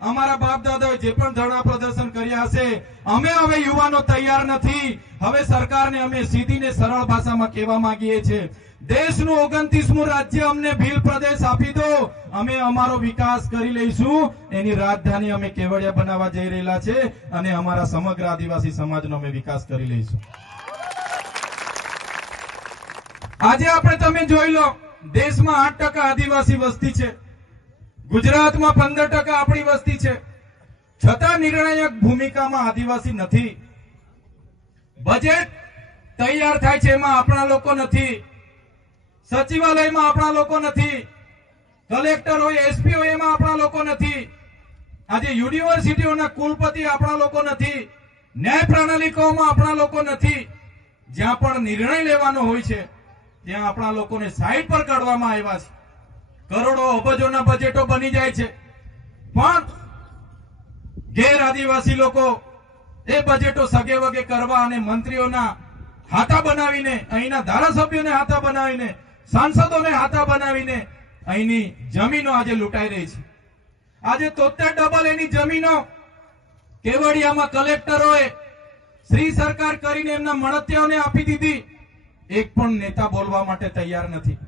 અમારા બાપ દાદાએ જે પણ ધરણા પ્રદર્શન કર્યા હશે, અમે હવે યુવાનો તૈયાર નથી. હવે સરકારને અમે સીધી ને સરળ ભાષામાં કહેવા માંગીએ છીએ, દેશનું 29મું રાજ્ય અમને ભીલ પ્રદેશ આપી દો, અમે અમારો વિકાસ કરી લઈશું. એની રાજધાની અમે કેવડિયા બનાવવા જઈ રહેલા છે અને અમારા સમગ્ર આદિવાસી સમાજનો અમે વિકાસ કરી લઈશું. આજે આપણે તમે જોઈ લો, દેશમાં 8% આદિવાસી વસ્તી છે, ગુજરાતમાં 15% આપણી વસ્તી છે, છતાં નિર્ણાયક ભૂમિકામાં આદિવાસી નથી. બજેટ તૈયાર થાય છે એમાં આપણા લોકો નથી, સચિવાલયમાં આપણા લોકો નથી, કલેક્ટર હોય એસપી હોય એમાં આપણા લોકો નથી, આજે યુનિવર્સિટીઓના કુલપતિ આપણા લોકો નથી, ન્યાય પ્રણાલિકાઓમાં આપણા લોકો નથી. જ્યાં પણ નિર્ણય લેવાનો હોય છે ત્યાં આપણા લોકોને સાઈડ પર કાઢવામાં આવ્યા છે. કરોડો અબજોના બજેટો બની જાય છે, પણ ગેર આદિવાસી લોકો એ બજેટો સગે વગે કરવા અને મંત્રીઓના હાથા બનાવીને, અહીંના ધારાસભ્યોને હાથા બનાવીને, સાંસદોને હાથા બનાવીને અહીંની જમીનો આજે લૂંટાઈ રહી છે. આજે 73 એની જમીનો કેવડિયામાં કલેક્ટરોએ શ્રી સરકાર કરીને એમના મળતિયાઓને આપી દીધી. એક પણ નેતા બોલવા માટે તૈયાર નથી.